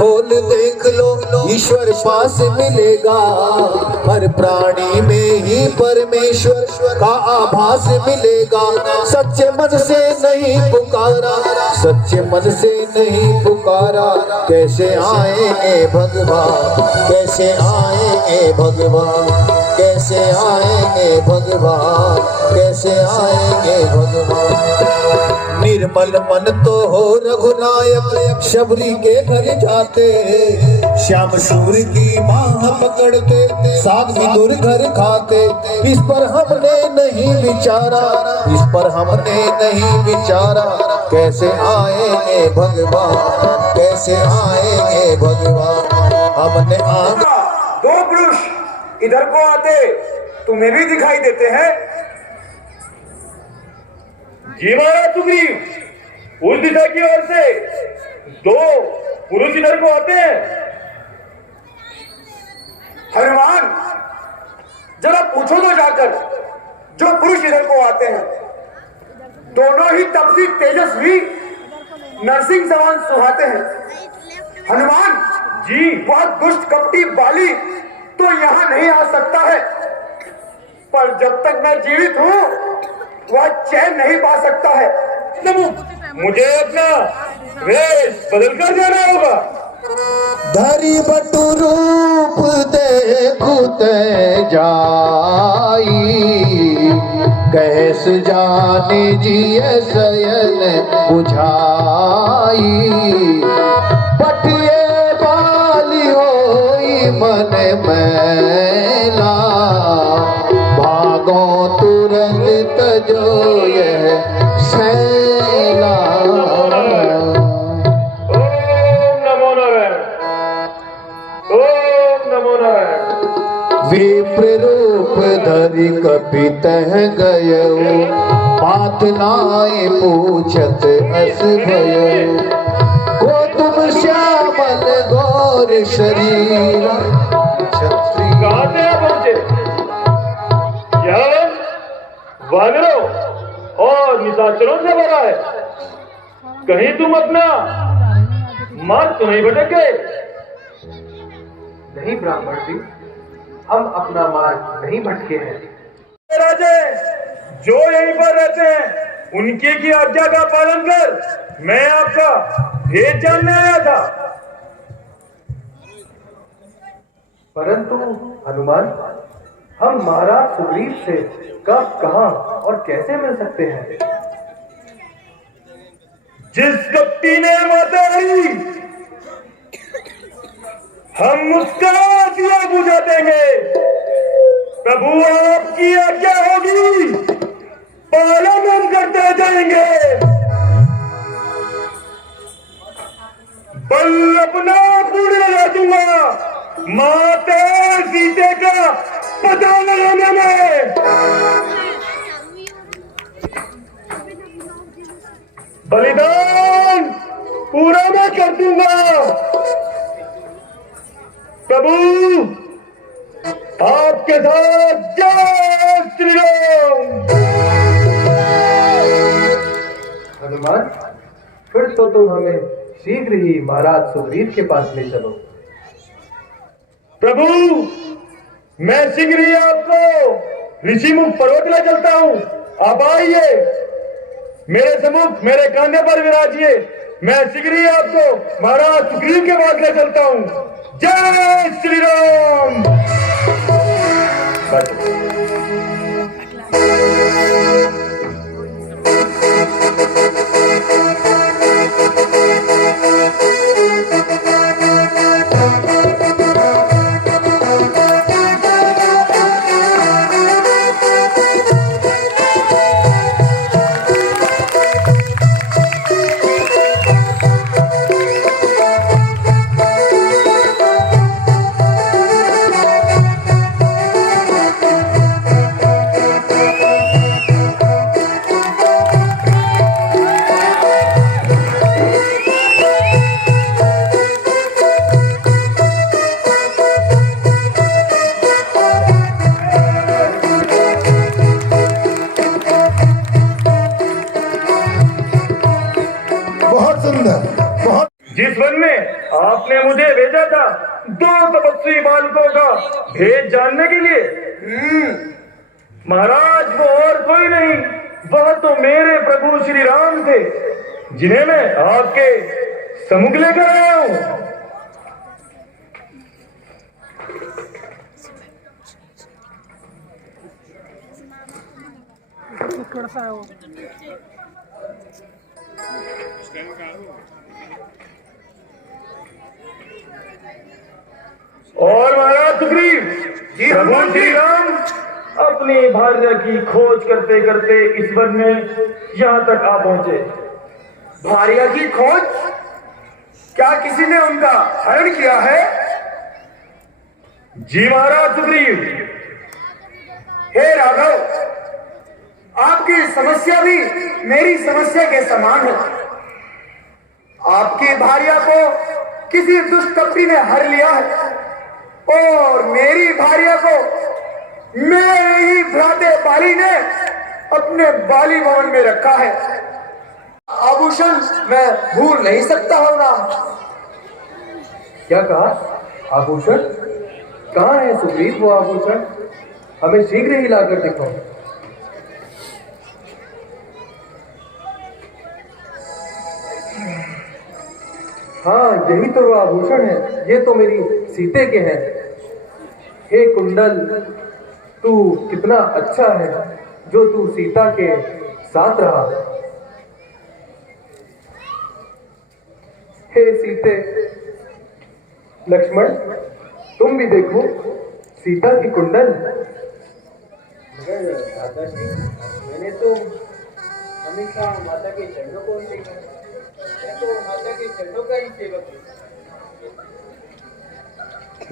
खोल देख लो ईश्वर पास मिलेगा, हर प्राणी में ही परमेश्वर का आभास मिलेगा। सच्चे मन से नहीं पुकारा, सच्चे मन से नहीं पुकारा, कैसे आएंगे भगवान, कैसे आएंगे भगवान, कैसे आएंगे भगवान, कैसे आएंगे भगवान। निर्मल मन तो हो रघुनायक, शबरी के घर जाते, श्याम सूर्य की बाह पकड़ते, साग विदुर घर खाते। इस पर हमने नहीं विचारा, इस पर हमने नहीं विचारा, कैसे आएंगे भगवान, कैसे आएंगे भगवान। हमने दो पुरुष इधर को आते तुम्हें भी दिखाई देते हैं। जी महाराज सुग्रीव, उस दिशा की ओर से दो पुरुष इधर को आते हैं। हनुमान, जरा पूछो तो जाकर, जो पुरुष इधर को आते हैं दोनों ही तपसी तेजस्वी नरसिंह समान सुहाते हैं। हनुमान जी, वह दुष्ट कपटी बाली तो यहाँ नहीं आ सकता है, पर जब तक मैं जीवित हूँ वह चैन नहीं पा सकता है। मुझे अपना वेश बदल कर जाना होगा। धरी बटु रूप देखुते जाई, कैस जानी जिय सयन बुझाई। पटिए बाली होई मन मैला, भागो तुरंत तजो यह सैला। ओम नमो नारायण, ओम नमो नारायण। विप्र रूप धरि कपित गयो, बात नाय पूछत अस भयो। को तुम श्यामल गौर शरीर, क्षत्रिय कहाँ से आप पहुंचे? यह वानरों और निशाचरों से भरा है। कहीं तुम अपना मार्ग तो नहीं भटक गए? नहीं ब्राह्मण जी, हम अपना मार्ग नहीं भटके हैं। राजे जो यहीं पर रहते हैं उनकी की आज्ञा का पालन कर मैं आपका भेद जानने आया था। परंतु हनुमान, हम महाराज सुग्रीव से कब, कहां और कैसे मिल सकते हैं? जिस कपटी ने माता आई, हम उसका दिया बुझा देंगे। प्रभु आपकी आज्ञा होगी, पालन हम करते जाएंगे। बल अपना पूर्ण लगा दूंगा माता सीते का पता लगाने में। बलिदान पूरा मैं कर दूंगा। प्रभु आपके साथ जय श्री राम। हनुमान, फिर तो तुम हमें शीघ्र ही महाराज सुग्रीव के पास ले चलो। प्रभु मैं शीघ्र ही आपको ऋषिमुख पर्वत ले चलता हूँ। आप आइए, मेरे सम्मुख मेरे कांधे पर विराजिए। मैं शीघ्र ही आपको महाराज सुग्रीव के पास ले चलता हूँ। जय श्री राम। आपने मुझे भेजा था 2 तपस्वी बालकों का भेद जानने के लिए। महाराज वो और कोई नहीं, वह तो मेरे प्रभु श्री राम थे, जिन्हें मैं आपके सम्मुख लेकर आया हूं। और महाराज सुग्रीव जी, प्रभु श्री राम अपनी भार्या की खोज करते करते इस वन में यहाँ तक आ पहुंचे। भार्या की खोज? क्या किसी ने उनका हरण किया है? जी महाराज सुग्रीव। हे राघव, आपकी समस्या भी मेरी समस्या के समान है। आपकी भार्या को किसी दुष्ट कपटी ने हर लिया है और मेरी भार्या को मेरे ही भ्राते बाली ने अपने बाली भवन में रखा है। आभूषण मैं भूल नहीं सकता होगा। क्या कहा? आभूषण? कहाँ है सुग्रीव वो आभूषण? हमें शीघ्र ही लाकर दिखाओ। हाँ, यही तो वो आभूषण है। ये तो मेरी सीते के हैं। हे कुंडल, तू कितना अच्छा है जो तू सीता के साथ रहा। हे सीते, लक्ष्मण, तुम भी देखो सीता की कुंडल। मगर दादाजी, मैंने तो हमेशा माता के चरणों को देखा। मैं तो माता के चरणों का ही सेवक हूँ।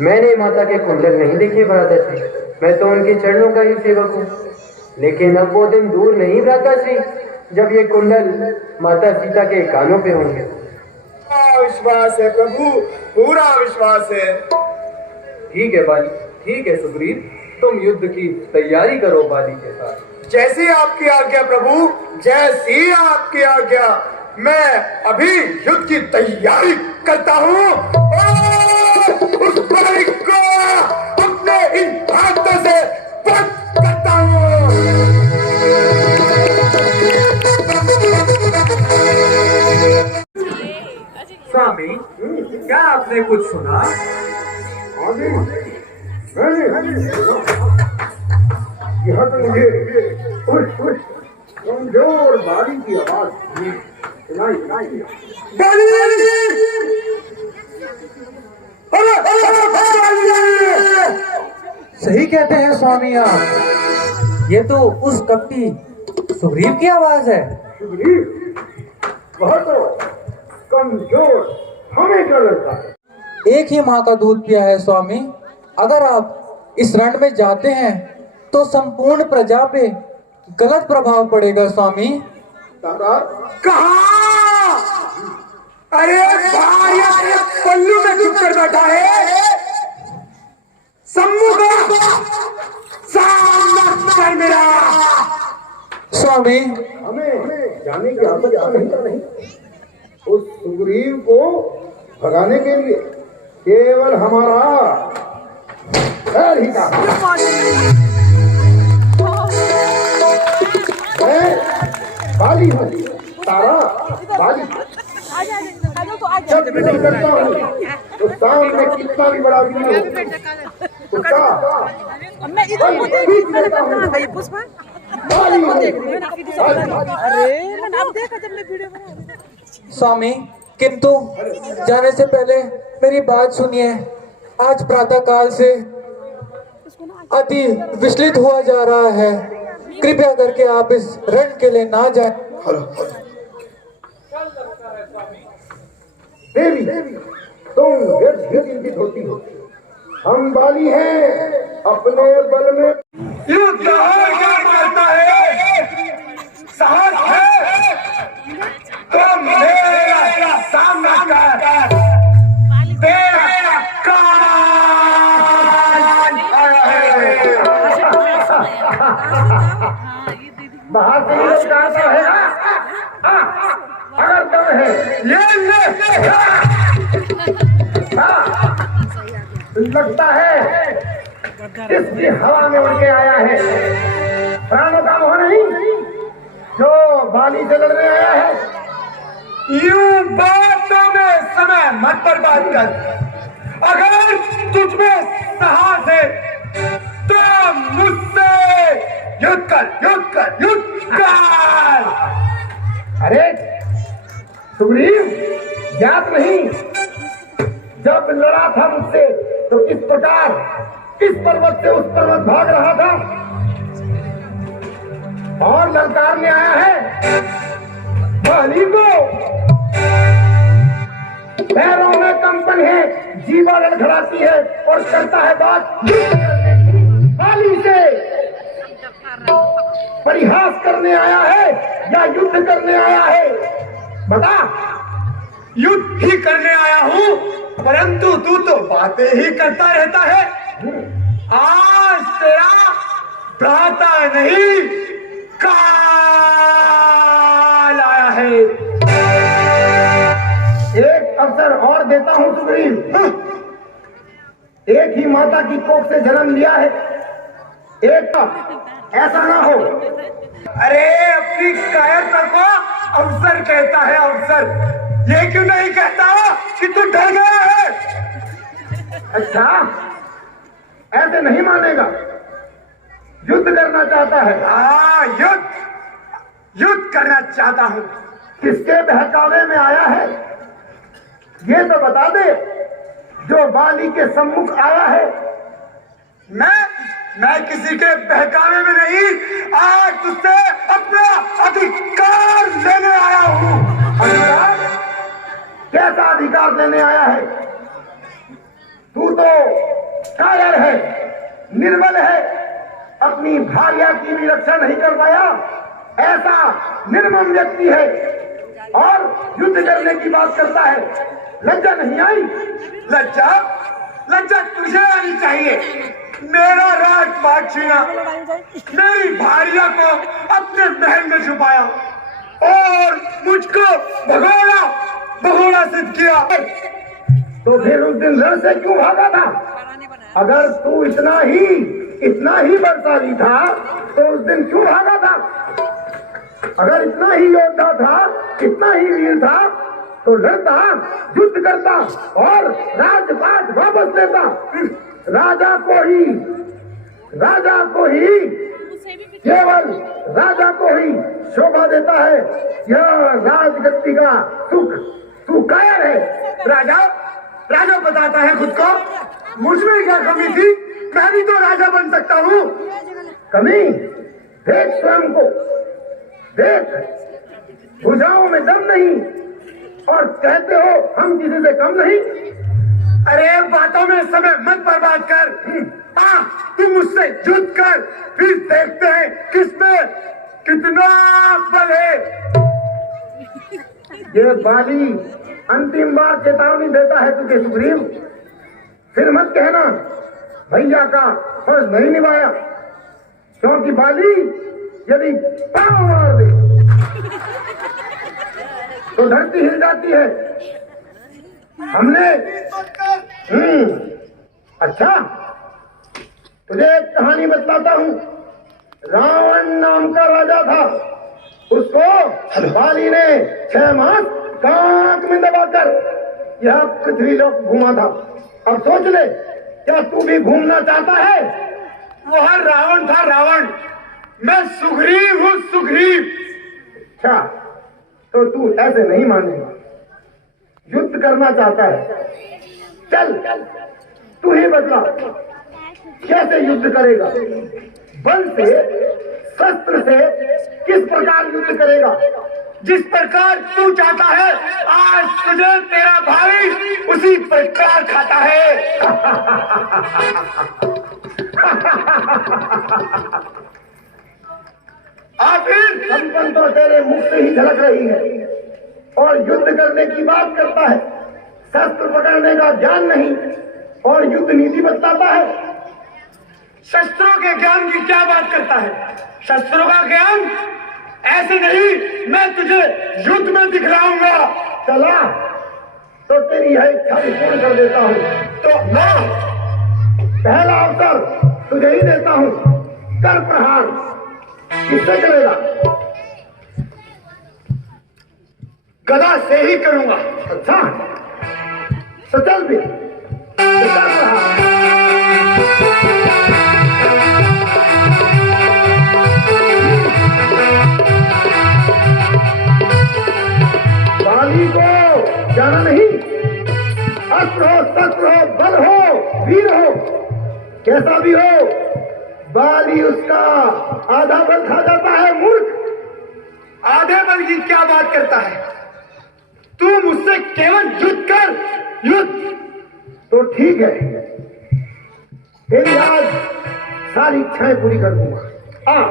मैंने माता के कुंडल नहीं देखे भ्राता श्री, मैं तो उनके चरणों का ही सेवक हूँ। लेकिन अब वो दिन दूर नहीं भ्राता श्री जब ये कुंडल माता सीता के कानों पे होंगे। विश्वास है प्रभु, पूरा विश्वास है। ठीक है बाली, ठीक है सुग्रीव, तुम युद्ध की तैयारी करो बाली के साथ। जैसी आपकी आज्ञा प्रभु, जैसी आपकी आज्ञा। मैं अभी युद्ध की तैयारी करता हूँ और उस बाली को अपने इन हाथों से बंद करता हूँ। स्वामी, क्या आपने कुछ सुना? यह तो मुझे कमजोर बारी की आवाज सुनाई दिया। सही कहते हैं स्वामी आप, ये तो उस कपटी सुग्रीव की आवाज है। सुग्रीव, वह तो कमजोर हमें क्या लगता है? एक ही माँ का दूध पिया है स्वामी। अगर आप इस रण में जाते हैं तो संपूर्ण प्रजा पे गलत प्रभाव पड़ेगा स्वामी। कहाँ? अरे भार्या के पल्लू में चुप कर बैठा है। सम्मुख सामना कर मेरा। स्वामी, हमें जाने की आवश्यकता नहीं। उस सुग्रीव को भगाने के लिए केवल हमारा पैर ही काफी है। बाली हूँ, तारा बाली। जब मैं करता हूँ तो सामने कितना भी बड़ा वीर हो उसका बीच लेता हूँ। बाली हूँ, स्वामी, किंतु जाने से पहले मेरी बात सुनिए। आज प्रातः काल से अति विचलित हुआ जा रहा है। कृपया करके आप इस रण के लिए ना जाएं। देवी, तुम व्यर्थ ही चिंतित होती हो। हम बाली हैं, अपने बल में युद्ध क्या करता है? साहस है तो मेरा सामना कर। तेरा काल बाहर से ही निकालता है ना? अगर तुम है ये ले लगता है इसकी हवा में उड़ के आया है। प्राणों का मोह नहीं जो बाली से लड़ने आया है। यूं बातों में समय मत बर्बाद कर। अगर तुझ में साहस है तो मुझसे युद्ध कर, युद्ध कर, युद्ध कर। अरे सुग्रीव, याद नहीं जब लड़ा था मुझसे तो किस प्रकार इस पर्वत से उस पर्वत भाग रहा था और ललकारने आया है बाली को। पैरों में कंपन है, जीवा लड़खड़ाती है और करता है बात बाली से। परिहास करने आया है या युद्ध करने आया है? बता। युद्ध ही करने आया हूं, परंतु तू तो बातें ही करता रहता है। आज तेरा भ्राता नहीं काल आया है। एक अवसर और देता हूं सुग्रीव। एक ही माता की कोख से जन्म लिया है, एक ऐसा ना हो। अरे अपनी कायरता को अवसर कहता है, अवसर। ये क्यों नहीं कहता कि तू डर गया है? अच्छा, ऐसे नहीं मानेगा। युद्ध करना चाहता है। हाँ, युद्ध करना चाहता हूं। किसके बहकावे में आया है ये तो बता दे। जो बाली के सम्मुख आया है। मैं किसी के बहकावे में नहीं, आज तुझसे अपना अधिकार लेने आया हूं। अधिकार? कैसा अधिकार लेने आया है? तू तो कायर है, निर्बल है, अपनी भार्या की भी रक्षा नहीं कर पाया। ऐसा निर्मम व्यक्ति है और युद्ध करने की बात करता है। लज्जा नहीं आई? लज्जा तुझे आनी चाहिए। मेरा राजपाट छीना, मेरी भार्या को अपने महल में छुपाया और मुझको भगोड़ा सिद्ध किया। तो फिर उस दिन रण से क्यों भागा था? अगर तू इतना ही बलशाली था तो उस दिन क्यों भागा था? अगर इतना ही योद्धा था, इतना ही वीर था तो लड़ता, युद्ध करता और राजपाट वापस लेता। राजा को ही केवल राजा को ही शोभा देता है यह राजगद्दी का सुख। तू कायर है। राजा बताता है खुद को। मुझमें क्या कमी थी? मैं भी तो राजा बन सकता हूँ। कमी? देख स्वयं को, देख। भुजाओं में दम नहीं और कहते हो हम किसी से कम नहीं। अरे बातों में समय मत बर्बाद कर। तुम मुझसे युद्ध कर, फिर देखते हैं किसमें कितना बल है। ये बाली अंतिम बार चेतावनी देता है तुझे सुग्रीव। फिर मत कहना भैया का फर्ज नहीं निभाया, क्योंकि बाली यदि पांव मार दे तो धरती हिल जाती है। हमने अच्छा, तुझे एक कहानी बतलाता हूँ। रावण नाम का राजा था, उसको बाली ने 6 मास कांक में दबाकर यह पृथ्वी लोक घूमा था। अब सोच ले, क्या तू भी घूमना चाहता है? वह रावण था, रावण। मैं सुग्रीव हूँ, सुग्रीव। अच्छा, तो तू ऐसे नहीं मानेगा। युद्ध करना चाहता है। चल तू ही बदला, कैसे युद्ध करेगा? बल से, शस्त्र से किस प्रकार युद्ध करेगा? जिस प्रकार तू चाहता है, आज तुझे तेरा भाई उसी प्रकार खाता है। आखिर कंपन तो तेरे मुख से ही झलक रही है और युद्ध करने की बात करता है। शस्त्र पकड़ने का ज्ञान नहीं और युद्ध नीति बताता है। शस्त्रों के ज्ञान की क्या बात करता है? शस्त्रों का ज्ञान ऐसे नहीं, मैं तुझे युद्ध में दिखलाऊंगा। चला तो तेरी यह इच्छा भी पूर्ण कर देता हूं। तो ना पहला अवसर तुझे ही देता हूं, कर प्रहार। किससे करेगा? गदा से ही करूंगा। अच्छा, सचल भी कर प्रहार। बाली को जाना नहीं, अस्त्र हो, शस्त्र हो, बल हो, वीर हो, कैसा भी हो, बाली उसका आधा बल खा जाता है। मूर्ख, आधे बल की क्या बात करता है? तू मुझसे केवल युद्ध कर, युद्ध। तो ठीक है, तेरी आज सारी इच्छाएं पूरी कर दूंगा। हाँ,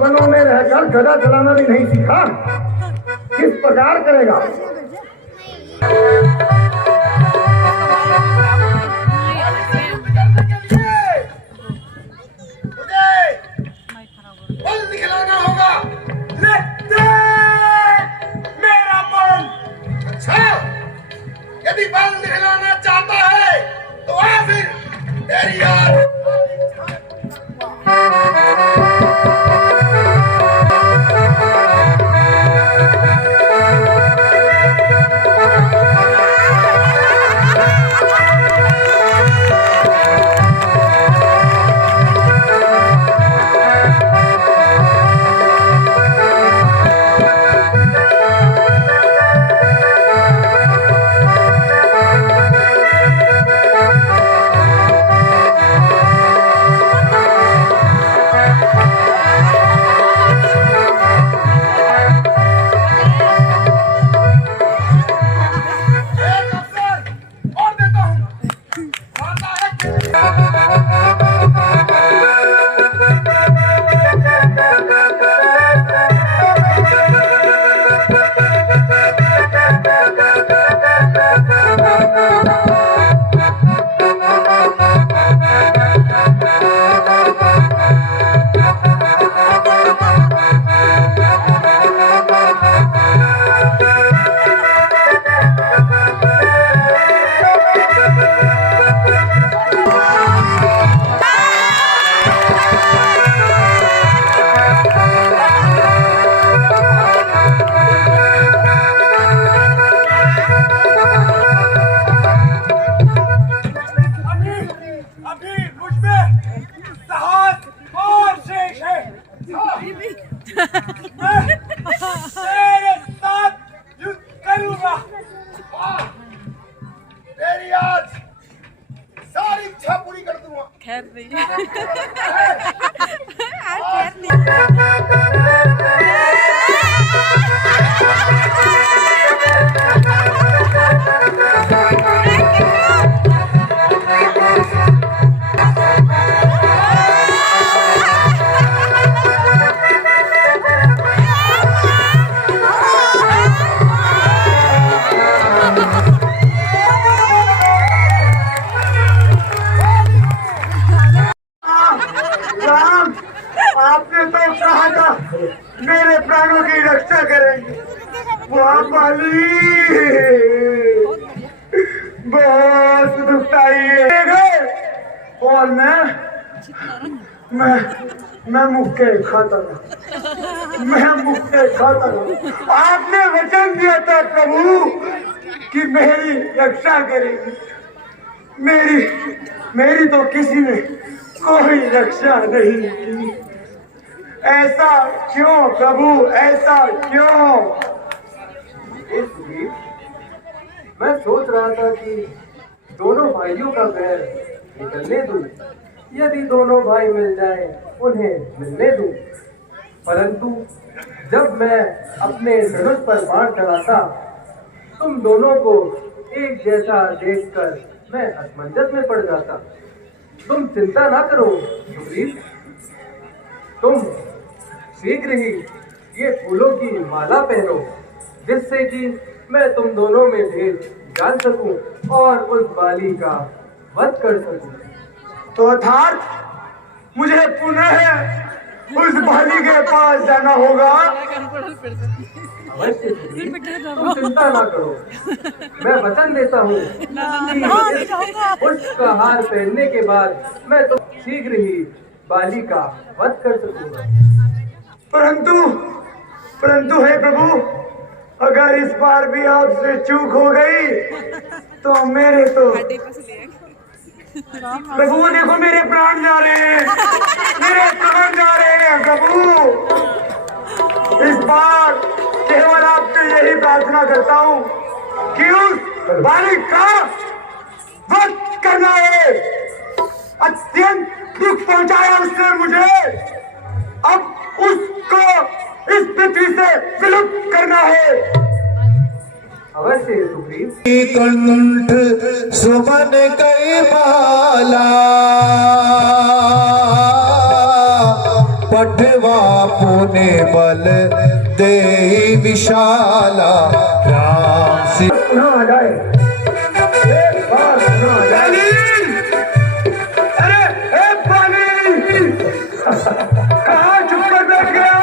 वनों में रहकर गदा चलाना भी नहीं सीखा, किस प्रकार करेगा? बल दिखलाना होगा। मेरा बल। अच्छा, यदि बल दिखलाना चाहता है तो आ फिर, तेरी यार। तेरे साथ युद्ध करूंगा। तेरी आज सारी इच्छा पूरी कर दूंगा। खैर नहीं खैर नहीं। आपने तो कहा था मेरे प्राणों की रक्षा करेंगे। वहाँ पाली बहुत दुखता है। और मैं मुक्के खाता था, मैं मुक्के खाता था। आपने वचन दिया था प्रभु कि मेरी रक्षा करेंगे। मेरी तो किसी ने कोई रक्षा नहीं की। ऐसा क्यों प्रभु, ऐसा क्यों? इस बीच मैं सोच रहा था कि दोनों भाइयों का बैर निकलने दूं, यदि दोनों भाई मिल जाए उन्हें मिलने दूं। परंतु जब मैं अपने धनुष पर बाण चलाता तुम दोनों को एक जैसा देखकर मैं असमंजस में पड़ जाता। तुम चिंता ना करो सुग्रीव, तुम शीघ्र ही ये फूलों की माला पहनो, जिससे कि मैं तुम दोनों में भेद जान सकूं और उस बाली का वध कर सकूं। तो अर्थात मुझे पुनः उस बाली के पास जाना होगा। अवश्य सुग्रीव, तुम चिंता ना करो। मैं वचन देता हूँ कि इस पुष्प का हार पहनने के बाद मैं तो शीघ्र ही बाली का वध कर सकूंगा। परंतु हे प्रभु, अगर इस बार भी आपसे चूक हो गई तो मेरे तो प्रभु देखो मेरे प्राण जा रहे हैं, मेरे प्राण जा रहे हैं प्रभु। इस बार केवल आपसे यही प्रार्थना करता हूँ कि उस बालिक का वध करना है। अत्यंत दुख पहुंचाया उसने मुझे, अब उसको इस पृथ्वी से विलुप्त करना है। अवश्य सुग्रीव। कंठ सुमन कई माला, पठवा पुने बल दे विशाला। राम सिंह आ जाए, एक बार सुना जाए। अरे हे बाली, कहाँ चुप कर बैठ गया?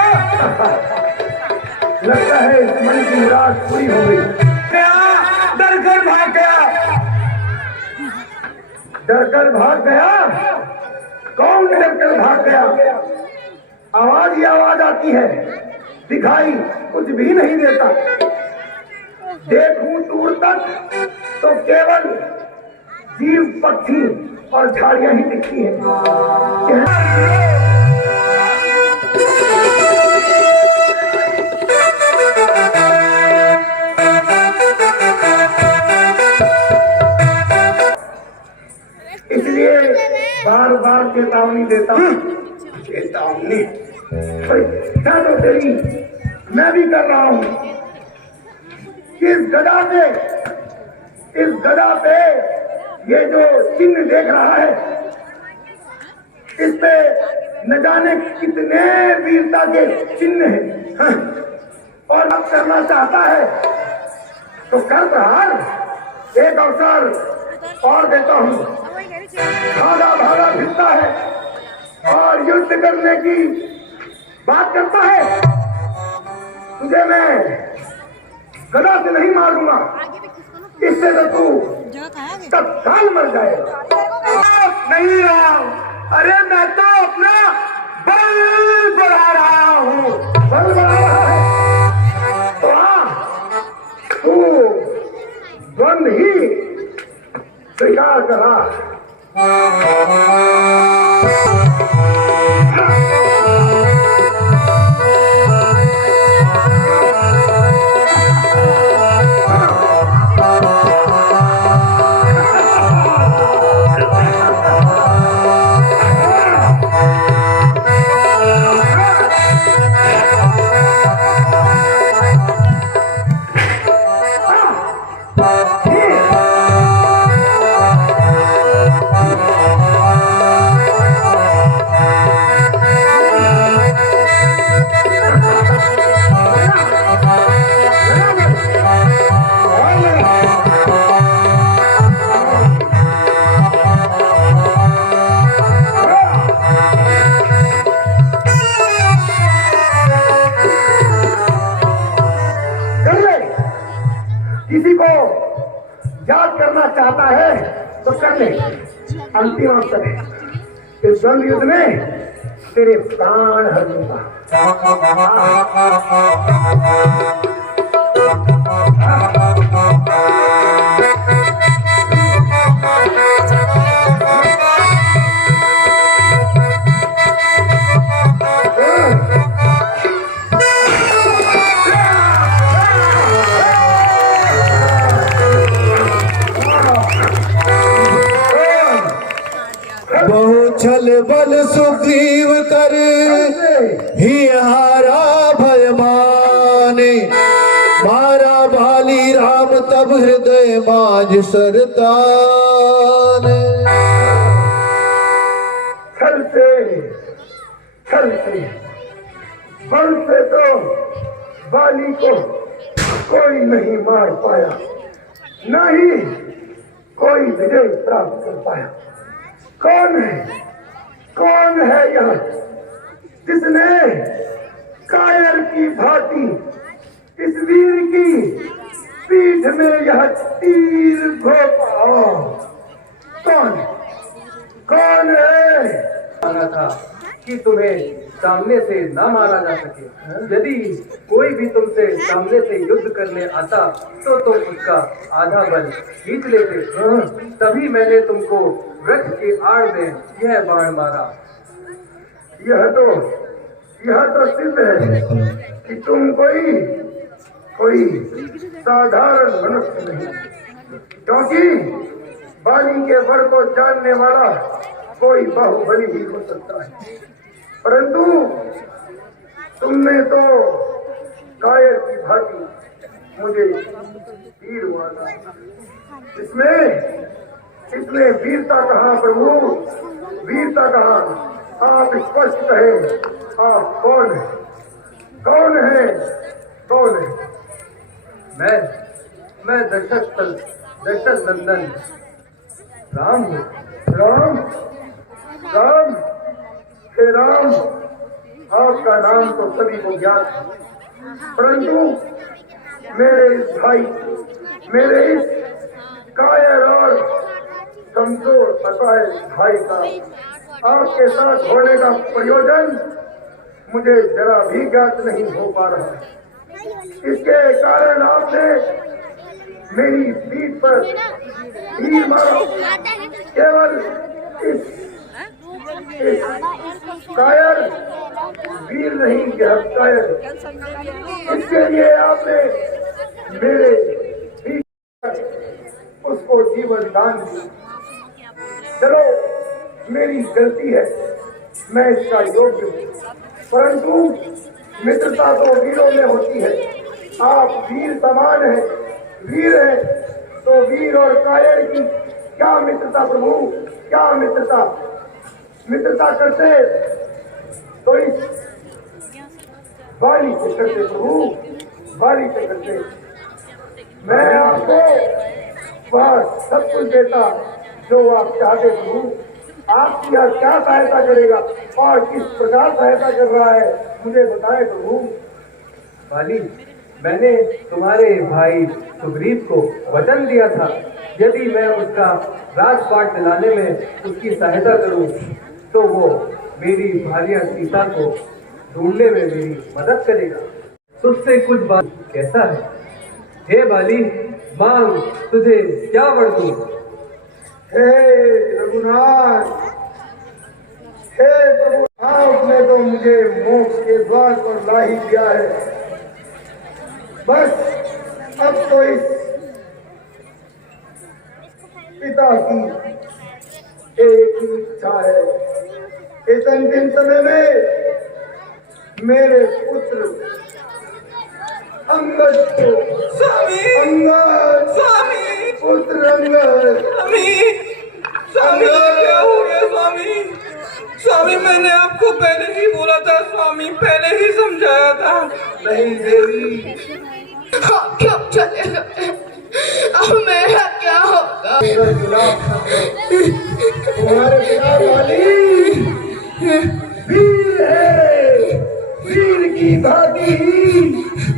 लगता है इस मन की मुराद पूरी हो गई। डर कर भाग गया, डर कर भाग गया। कौन डर कर भाग गया? आवाज ही आवाज आती है, दिखाई कुछ भी नहीं देता। देखूं दूर तक तो केवल जीव, पक्षी और झाड़ियां ही दिखती हैं। इसलिए बार बार चेतावनी देता हूँ। चेतावनी क्या तो तेरी मैं भी कर रहा हूँ। इस गदा पे ये जो चिन्ह देख रहा है, इस पे न जाने कितने वीरता के चिन्ह हैं। और अब करना चाहता है तो कर प्रहार। एक अवसर और देता हूँ। भागा भागा फिरता है और युद्ध करने की बात करता है। तुझे मैं गदा से नहीं मारूंगा, इससे तो तू तत्काल मर जाएगा। नहीं राम, अरे मैं तो अपना बल बढ़ा रहा हूँ। बल बढ़ा रहा है तो तू द्वंद ही स्वीकार करा। किसी को याद करना चाहता है तो कर ले। अंतिम अवसर है। इस द्वंद युद्ध में तेरे प्राण हर दूंगा। छल बल सुग्रीव कर ही हारा भय माने, मारा भाली राम तब हृदय माज सरतान। छल से बल से तो बाली को कोई नहीं मार पाया, न ही कोई विजय प्राप्त कर पाया। कौन है यह जिसने कायर की भांति इस वीर की पीठ में यह तीर घोंपा? कौन है? माना था कि तुम्हें सामने से न मारा जा सके। यदि कोई भी तुमसे सामने से युद्ध करने आता तो तुम उसका आधा बल खींच लेते। तभी मैंने तुमको वृक्ष की आड़ में यह बाण मारा। यह तो सिद्ध है कि तुम कोई साधारण मनुष्य नहीं, क्योंकि बाली के बल को जानने वाला कोई बाहुबली ही हो सकता है, परंतु तुमने तो कायर की भांति मुझे तीर मारा। इसमें वीरता कहाँ प्रभु, वीरता कहाँ? आप स्पष्ट कहें, आप कौन है? मैं दशरथ नंदन राम हूँ। राम, हे राम, आपका नाम तो सभी को ज्ञात है, परंतु मेरे इस कायर और कमजोर असहाय भाई का आपके साथ होने का प्रयोजन मुझे जरा भी ज्ञात नहीं हो पा रहा है। इसके कारण आपने मेरी पीठ पर तीर मारा। केवल इस कायर वीर नहीं, यह कायर, इसके लिए आपने मेरे पीठ पर उसको जीवन दान दिया। चलो, मेरी गलती है, मैं इसका योग्य हूँ, परंतु मित्रता तो वीरों में होती है। आप वीर समान हैं, वीर है तो वीर और कायर की क्या मित्रता प्रभु, क्या मित्रता करते तो इस बाली से करते प्रभु, बाली से करते। मैं आपको वह सब कुछ देता जो आप चाहते प्रभु। आपकी यह क्या सहायता करेगा और किस प्रकार सहायता कर रहा है, मुझे बताएं प्रभु। बाली, मैंने तुम्हारे भाई सुग्रीव को वचन दिया था, यदि मैं उसका राजपाट दिलाने में उसकी सहायता करूं तो वो मेरी भार्या सीता को ढूंढने में मेरी मदद करेगा। तुझसे कुछ बात कैसा है? हे बाली, मांग, तुझे क्या वर दूं? हे रघुनाथ, हे प्रभु, आपने तो मुझे मोक्ष के द्वार पर ला ही दिया है। बस अब तो इस पिता की एक ही इच्छा है, इस अंतिम समय में मेरे पुत्र अंगद को, पुत्र अंगद। स्वामी क्या हो गया स्वामी? स्वामी मैंने आपको पहले ही बोला था स्वामी, पहले ही समझाया था। नहीं देवी, क्यों चले गए? अब मेरा क्या होगा? तुम्हारे पिता वाली वीर है, वीर की भांति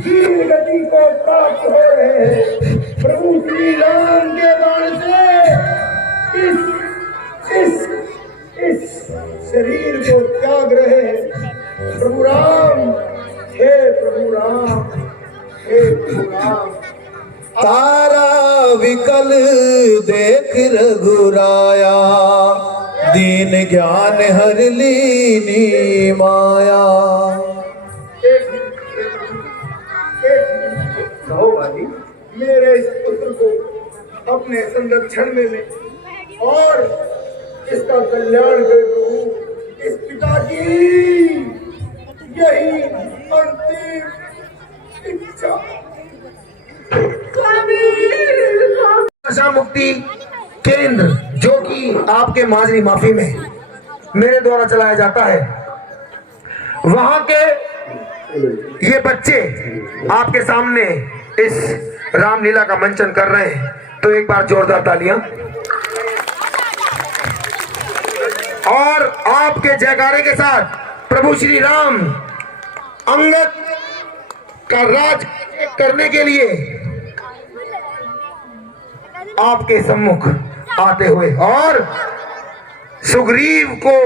वीर गति को प्राप्त हो रहे हैं। प्रभु श्री राम के बाण से इस शरीर को त्याग रहे हैं। प्रभु राम, हे प्रभु राम, हे प्रभु राम। तारा विकल देख रघुराया, दीन ज्ञान हर लीनी माया। कहो बाली, मेरे इस पुत्र को अपने संरक्षण में ले और इसका कल्याण कर प्रभु। इस पिता की यही अंतिम इच्छा। स्वामी नशा मुक्ति केंद्र जो कि आपके माजरी माफी में मेरे द्वारा चलाया जाता है, वहां के ये बच्चे आपके सामने इस रामलीला का मंचन कर रहे हैं, तो एक बार जोरदार तालियां। और आपके जयकारे के साथ प्रभु श्री राम अंगद का राज करने के लिए आपके सम्मुख आते हुए और सुग्रीव को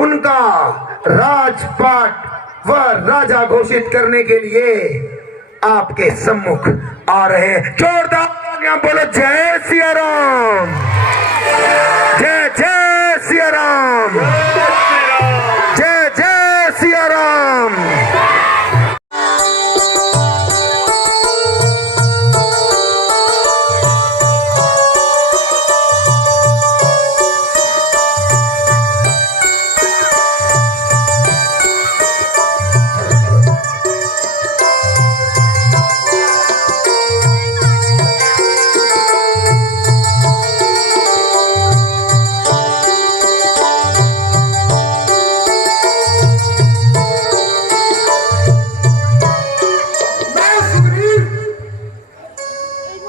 उनका राजपाट व राजा घोषित करने के लिए आपके सम्मुख आ रहे हैं। जोरदार तालियां बोलो, जय सिया राम, जय जय सिया राम, जय जय सिया राम।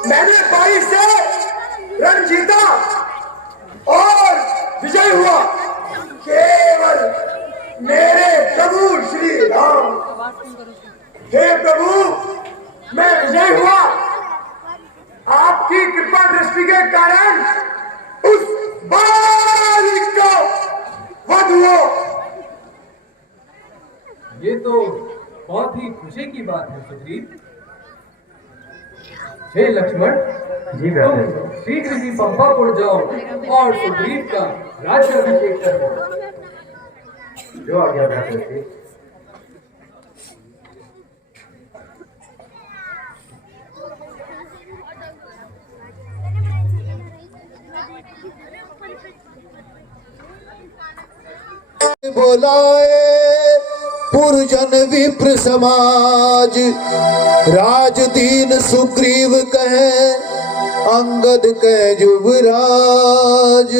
मैंने 22 से रण जीता और विजय हुआ केवल मेरे प्रभु श्री राम। हे प्रभु, मैं विजय हुआ आपकी कृपा दृष्टि के कारण। उस बालिक को वध हुआ। ये तो बहुत ही खुशी की बात है सुग्रीव। हे लक्ष्मण, जी तुम शीघ्र ही पंपापुर जाओ और सुग्रीव का राज्याभिषेक करो। जो आज्ञा भ्राता श्री। बोलाए पुरजन विप्र समाज, राज दीन सुग्रीव कहे अंगद कह युवराज।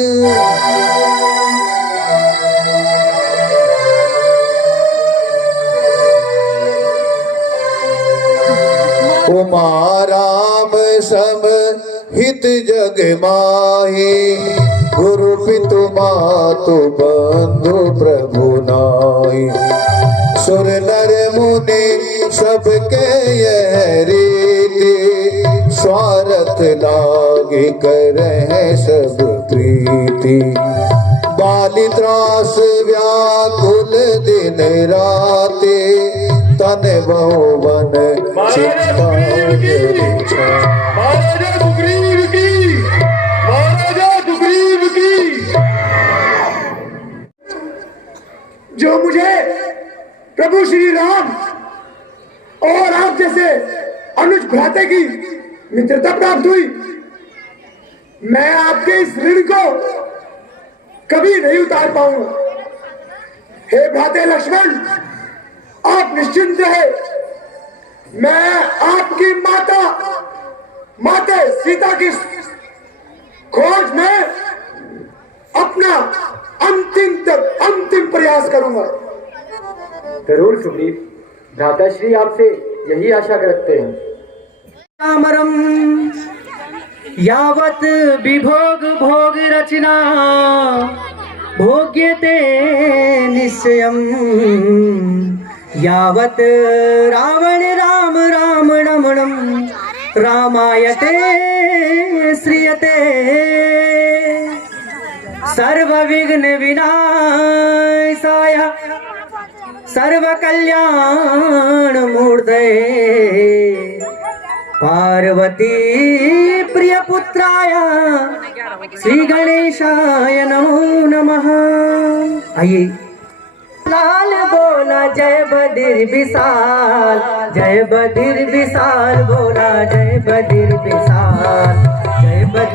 उमा राम सम हित जग माही, गुरु पितु मातु बंधु प्रभु नाई। सुर नर मुनि सबके यह रीति, स्वार्थ लागे करह सब प्रीति। बाली त्रास व्याकुल दिन राते, तन बहुवन चिंता महाराजा सुग्रीव की, महाराजा सुग्रीव की। जो मुझे प्रभु श्री राम और आप जैसे अनुज भ्राते की मित्रता प्राप्त हुई, मैं आपके इस ऋण को कभी नहीं उतार पाऊंगा। हे भ्राते लक्ष्मण, आप निश्चिंत रहे। मैं आपकी माता सीता की खोज में अपना अंतिम प्रयास करूंगा। जरूर सुग्रीव, भ्राताश्री आपसे यही आशा रखते हैं। रामरम यावत विभोग भोग रचना, भोग्यते निश्चयम्। यावत रावण राम राम रमणम्, रामायते श्रियते। सर्व विघ्न विनाशाय, सर्व कल्याण मूर्धये। पार्वती प्रिय पुत्राय, श्री गणेशाय नमो नमः। आइए। लाल बोला जय बद्र विशाल, जय बद्र विशाल बोला, जय बद्र विशाल, जय बद्र।